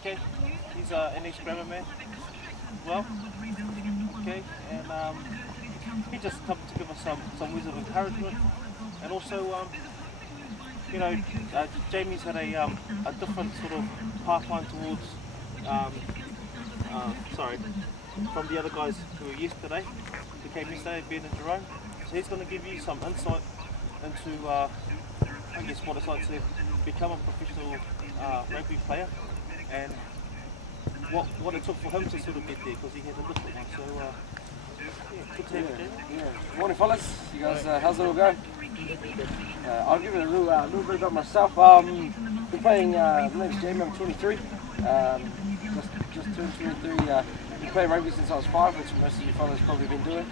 Okay, he's an ex-Grammar man as well. Okay, and he just come to give us some words of encouragement, and also you know, Jamie's had a different sort of pathline towards sorry, from the other guys who were yesterday, who came yesterday, Ben and Jerome. So he's going to give you some insight into, I guess, what it's like to become a professional rugby player, and what it took for him to sort of get there, because he had a different one. So yeah, good to have you, Jamie. Yeah. Morning, fellas. You guys, how's it all going? I'll give it a little bit about myself. Been playing. My name's Jamie. I'm 23. Just turned 23. Been playing rugby since I was 5, which most of you fellas probably been doing.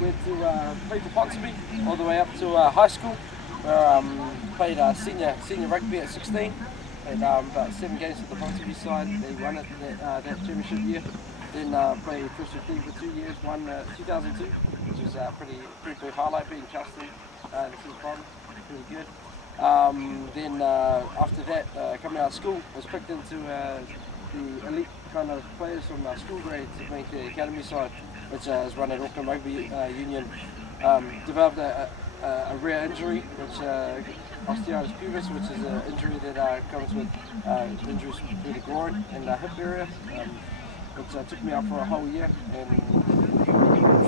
Went to play for Ponsonby all the way up to high school, where played senior rugby at 16. Played about 7 games with the Ponsonby side. They won it that championship year. Then played First 15 for 2 years. Won 2002, which was a pretty big highlight, being Charleston in the semi-final. Pretty good. Then after that, coming out of school, I was picked into the elite kind of players from school grade to make the academy side, which is run at Auckland Rugby Union. Developed a rare injury, which osteitis pubis, which is an injury that comes with injuries through the groin and the hip area, which took me out for a whole year. And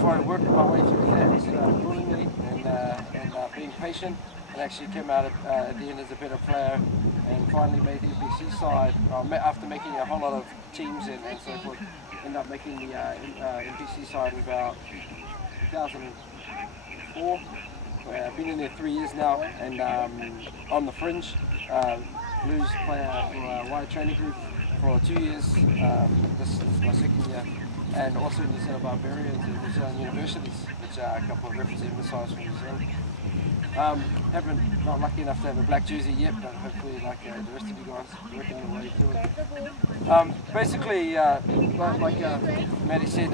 trying to work my way through that willingly and being patient, and actually came out at the end as a better player, and finally made the NPC side after making a whole lot of teams and so forth. Ended up making the NPC side in about 2004. I've been in there 3 years now, and on the fringe, Blues player for Wire Training Group for 2 years. This is my second year, and also New Zealand Barbarians and New Zealand Universities, which are a couple of representative sides from New Zealand. Not lucky enough to have a black jersey yet, but hopefully, like the rest of you guys, working your way through it. Basically, like Maddie said,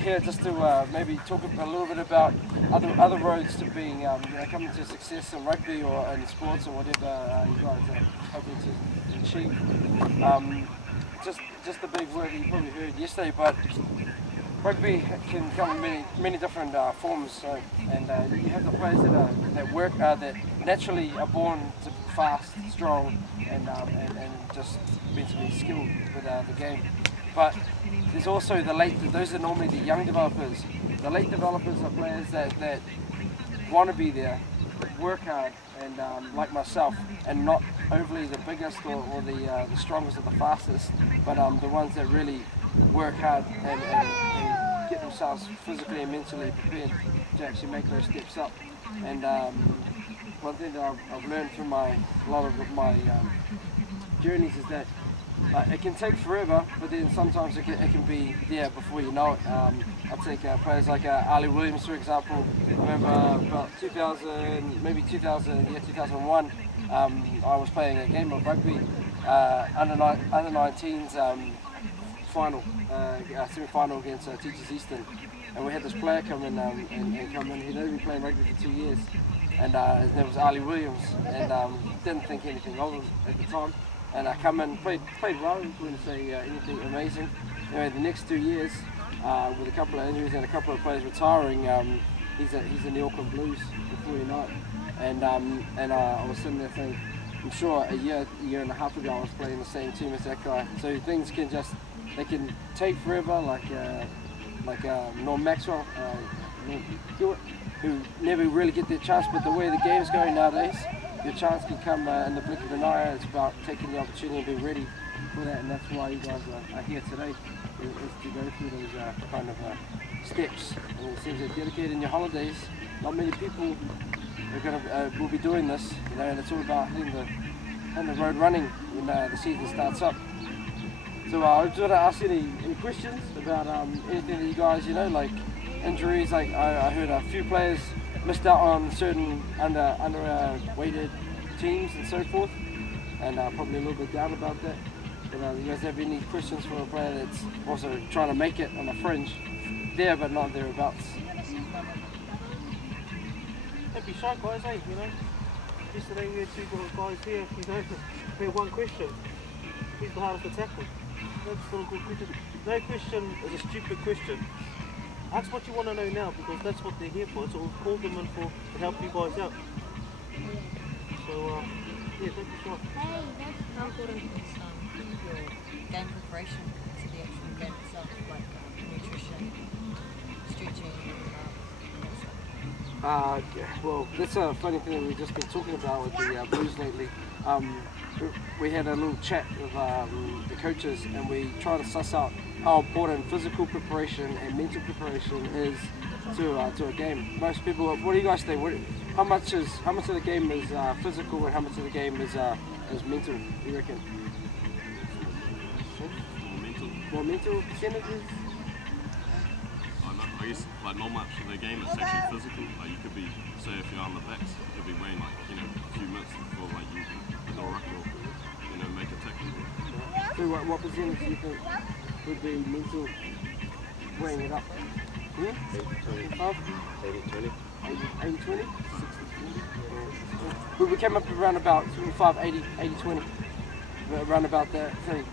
here just to maybe talk a little bit about other roads to being, coming to success in rugby or in sports or whatever you guys are hoping to achieve. Just the big word that you probably heard yesterday, but rugby can come in many different forms, and you have the players that naturally are born to fast, strong, and just mentally skilled with the game. But there's also those are normally the young developers. The late developers are players that want to be there, work hard, and like myself, and not overly the biggest or the strongest or the fastest, but the ones that really work hard and get themselves physically and mentally prepared to actually make those steps up. And one thing that I've learned from a lot of my journeys is that it can take forever, but then sometimes it can be there before you know it. I'll take players like Ali Williams, for example. I remember about 2001, I was playing a game of rugby, under 19s final, semi-final against Teachers Eastern, and we had this player come in. He'd only been playing rugby for 2 years, and his name was Ali Williams, and didn't think anything of him at the time. And I come in, played well, wouldn't say anything amazing. Anyway, the next 2 years, with a couple of injuries and a couple of players retiring, he's in the Auckland Blues before you know it. And I was sitting there saying, I'm sure a year and a half ago I was playing the same team as that guy. So things can can take forever, like Norm Maxwell, Hewitt, who never really get their chance. But the way the game's going nowadays, your chance can come in the blink of an eye. It's about taking the opportunity and being ready for that, and that's why you guys are here today, is to go through those kind of steps. And it seems that dedicating your holidays, not many people will be doing this, and it's all about hitting the road running when the season starts up. So I just want to ask any questions about anything that you guys, like injuries. Like I heard a few players missed out on certain weighted teams and so forth, and probably a little bit down about that. But you guys have any questions for a player that's also trying to make it on the fringe, there but not thereabouts? Don't be shy, guys, Yesterday we had 2 guys here, we had one question. Who's the hardest to tackle? That's not a good question. No question is a stupid question. Ask what you want to know now because that's what they're here for. So we've called them in to help you guys out. So, yeah, don't be shy. How important is your game preparation to the actual game itself, like nutrition, stretching, and stuff? Well, that's a funny thing that we've just been talking about with the Blues lately. We had a little chat with the coaches and we tried to suss out how important physical preparation and mental preparation is to a game. Most people, what do you guys think? How much of the game is physical and how much of the game is mental? You reckon? More mental percentages? I guess like not much of the game is actually physical. Like you could be, say if you're on the backs, you could be weighing like a few minutes before like you hit the ruck or make a tackle. So what percentage do you think would be mental weighing it up? 80-20. 80-20? We came up around about 75, 80-20. Around about that thing.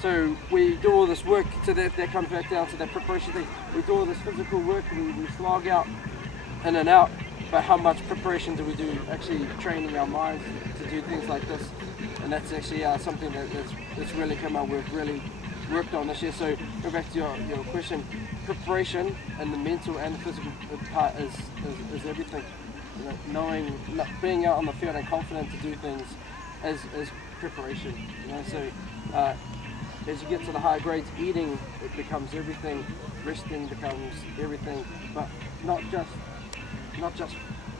So we do all this work, so that comes back down to that preparation thing. We do all this physical work, we slog out, in and out, but how much preparation do we do actually training our minds to do things like this? And that's actually something that's really come out, we've really worked on this year. So go back to your question, preparation and the mental and the physical part is everything. Being out on the field and confident to do things is preparation. So as you get to the higher grades, eating it becomes everything, resting becomes everything, but not just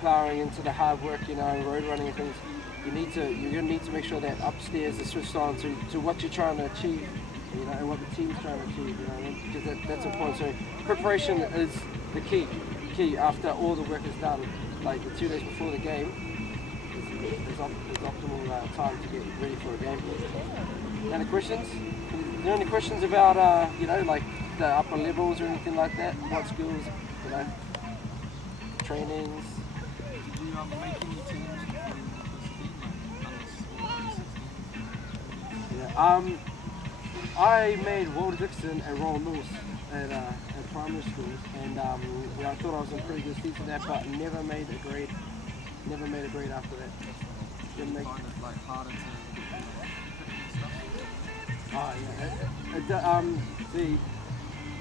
plowing into the hard work, road running and things. You're gonna need to make sure that upstairs is switched on to what you're trying to achieve, and what the team's trying to achieve, because that's important. So preparation is the key after all the work is done. Like the 2 days before the game is optimal time to get ready for a game. Any questions? Are there any questions about like the upper levels or anything like that? What skills, trainings? Do you make any teams I made Walter Dixon and Royal Mills at primary schools, and I thought I was in pretty good stead for that, but never made a grade. Never made a grade after that. Didn't make. Kind of like harder to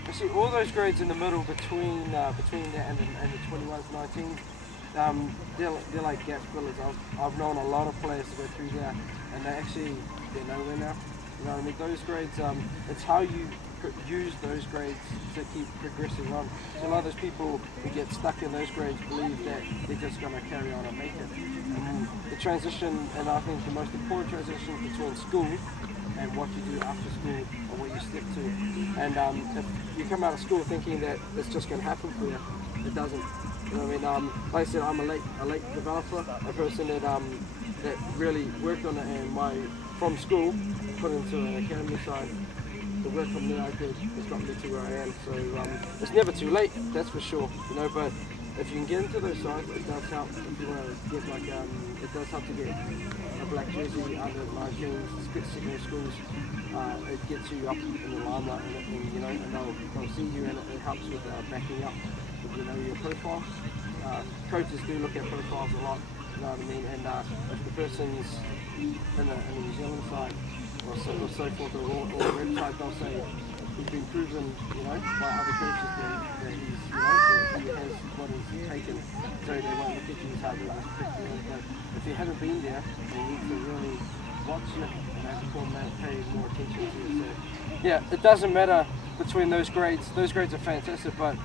Actually, all those grades in the middle between that and the 21s, 19s, they're like gap fillers. I've known a lot of players to go through there, and they're nowhere now. You know what I mean? Those grades, it's how you use those grades to keep progressing on. So a lot of those people who get stuck in those grades believe that they're just going to carry on and make it. And the transition, and I think the most important transition between school and what you do after school or what you stick to. And if you come out of school thinking that it's just going to happen for you, it doesn't. You know what I mean? Like I said, I'm a late developer, a person that really worked on it, and from school put into an academy side. The work from there I did has got me to where I am. So it's never too late, that's for sure. But if you can get into those sides, it does help. If you want to get it does help to get a black jersey under 19s, secondary schools. It gets you up in the limelight, and they'll see you, and it helps with backing up with your profile. Coaches do look at profiles a lot. You know what I mean? And if the person's in the New Zealand side or so forth, or the red side, they'll say he's been proven, by other coaches that he's, that he has what he's taken. So they won't look at you as hard as but if you haven't been there, you need to really watch it and pay more attention to it. So, yeah, it doesn't matter between those grades. Those grades are fantastic, but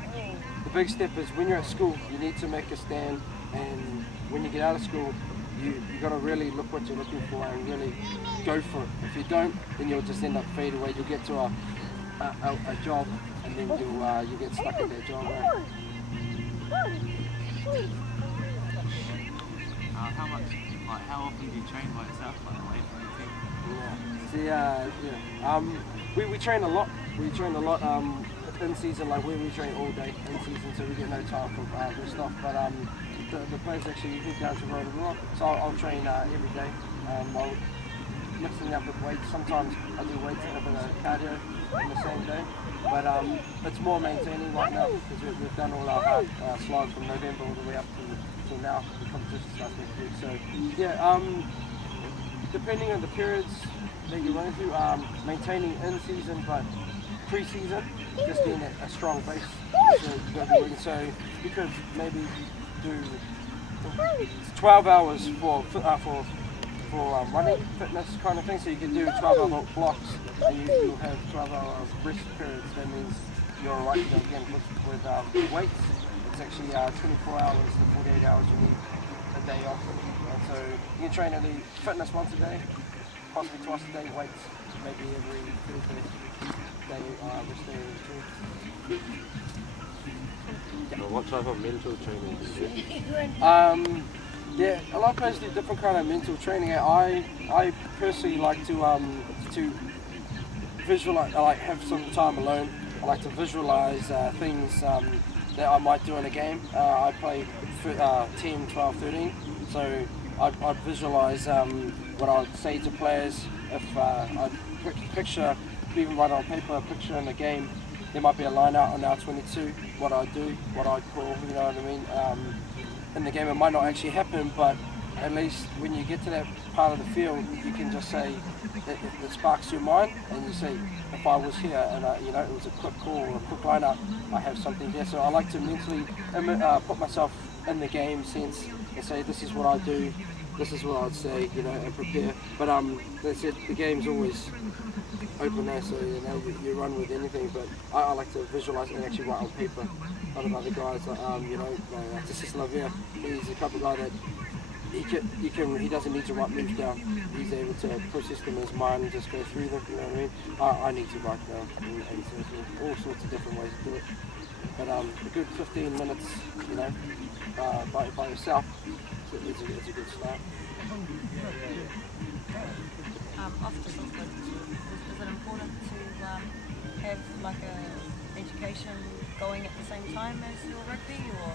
the big step is when you're at school, you need to make a stand, and when you get out of school, you got to really look what you're looking for and really go for it. If you don't, then you'll just end up fade away. You'll get to a job, and then you get stuck in that job. How often do you train by yourself, away from the team? We train a lot. We train a lot in season. Like we train all day in season, so we get no time for rest off. But the players actually head down to Road, so I'll train every day. mixing it up with weights. Sometimes I do weights and a bit of cardio in the same day. But it's more maintaining right now because we've done all our hard slide from November all the way up till now. The competition starts next week. So yeah, depending on the periods that you're going through, maintaining in season, but pre-season, just being a strong base. So you've got to be working. So you could maybe do 12 hours for running fitness kind of thing. So you can do 12-hour blocks, and you'll have 12-hour rest periods. That means you're alright. Again, with weights, it's actually 24 hours to 48 hours you need a day off. And so you can train only fitness once a day, possibly twice a day. Weights maybe every Thursday day rest day. What type of mental training do you do? Yeah, a lot of players do different kind of mental training. I personally like to visualize. I like have some time alone. I like to visualize things that I might do in a game. I play team 12, 13, so I'd visualize what I'd say to players. If I picture, even write on paper, a picture in a game. There might be a line out on our 22, what I'd do, what I'd call, you know what I mean? In the game it might not actually happen, but at least when you get to that part of the field, you can just say, it sparks your mind, and you say, if I was here and you know, it was a quick call or a quick line out, I have something there. So I like to mentally put myself in the game sense and say, this is what I do, this is what I'd say, you know, and prepare. But that's it, the game's always open there, so you know, you run with anything, but I like to visualize and actually write on paper. A lot of other guys, you know, like Helleur, he's a couple guy that he doesn't need to write moves down. He's able to process them in his mind and just go through them, you know what I mean? I need to write down and so all sorts of different ways to do it. But a good 15 minutes, you know, by yourself, it's a good start. After soccer, is it important to have like a education going at the same time as your rugby, or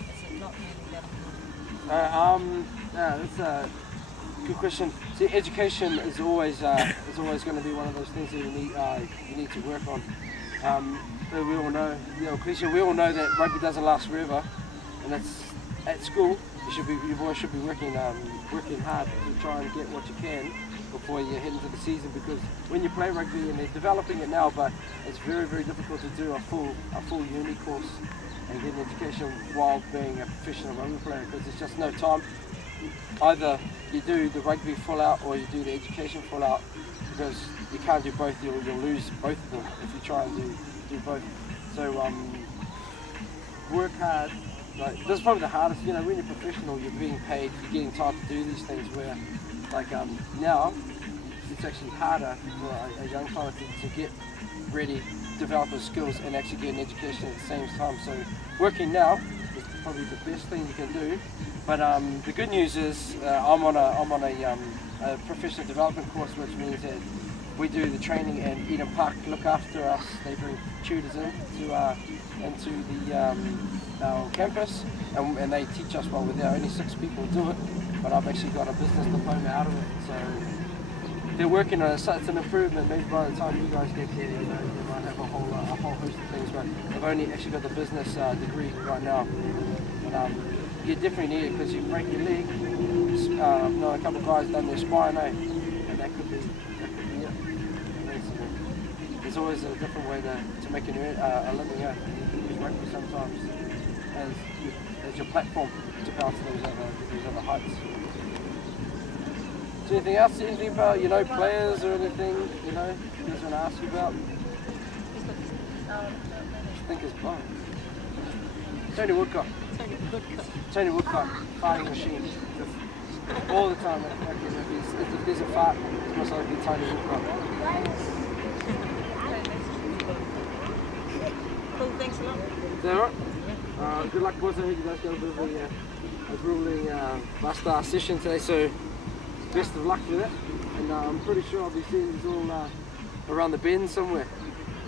is it not really that important? Yeah, that's a good question. See, education is always going to be one of those things that you need to work on. But we all know, you know, cliche, we all know that rugby doesn't last forever, and that's at school. You always should be working hard to try and get what you can before you head into the season, because when you play rugby, and they're developing it now, but it's very, very difficult to do a full uni course and get an education while being a professional rugby player, because there's just no time. Either you do the rugby full out or you do the education full out, because you can't do both. You'll lose both of them if you try and do both. So work hard. Like, this is probably the hardest, you know, when you're professional, you're being paid, you're getting time to do these things, where, like, now, it's actually harder for a young fella to get ready, develop his skills, and actually get an education at the same time. So, working now is probably the best thing you can do. But the good news is, I'm on a professional development course, which means that we do the training, and Eden Park look after us. They bring tutors into our campus, and they teach us while we're there. Only 6 people do it, but I've actually got a business diploma out of it. So they're working on it. So it's an improvement. Maybe by the time you guys get there, you know, you might have a whole host of things. But I've only actually got the business degree right now. But you definitely need it, because you break your leg. I know a couple of guys done their spine, and that could be it. There's always a different way to make a living out. You can use rugby sometimes as your platform to bounce those other heights. Is there anything else? Anything about, you know, players or anything, you know, you guys want to ask you about? I think it's fun. Tony Woodcock. Tony Woodcock, farting machine. All the time. If there's a fart, it's most likely Tony Woodcock. Cool, thanks a lot. Is that alright? Good luck, boys. I hope you guys got a bit of a grueling last session today, so best of luck with it. And I'm pretty sure I'll be seeing you all around the bend somewhere.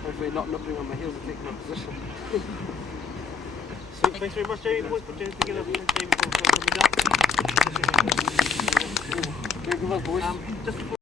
Hopefully not nipping on my heels and taking my position. Thanks very much, Jamie. Boys, put James together. Thanks, Jamie, for coming up. Good luck, boys. Just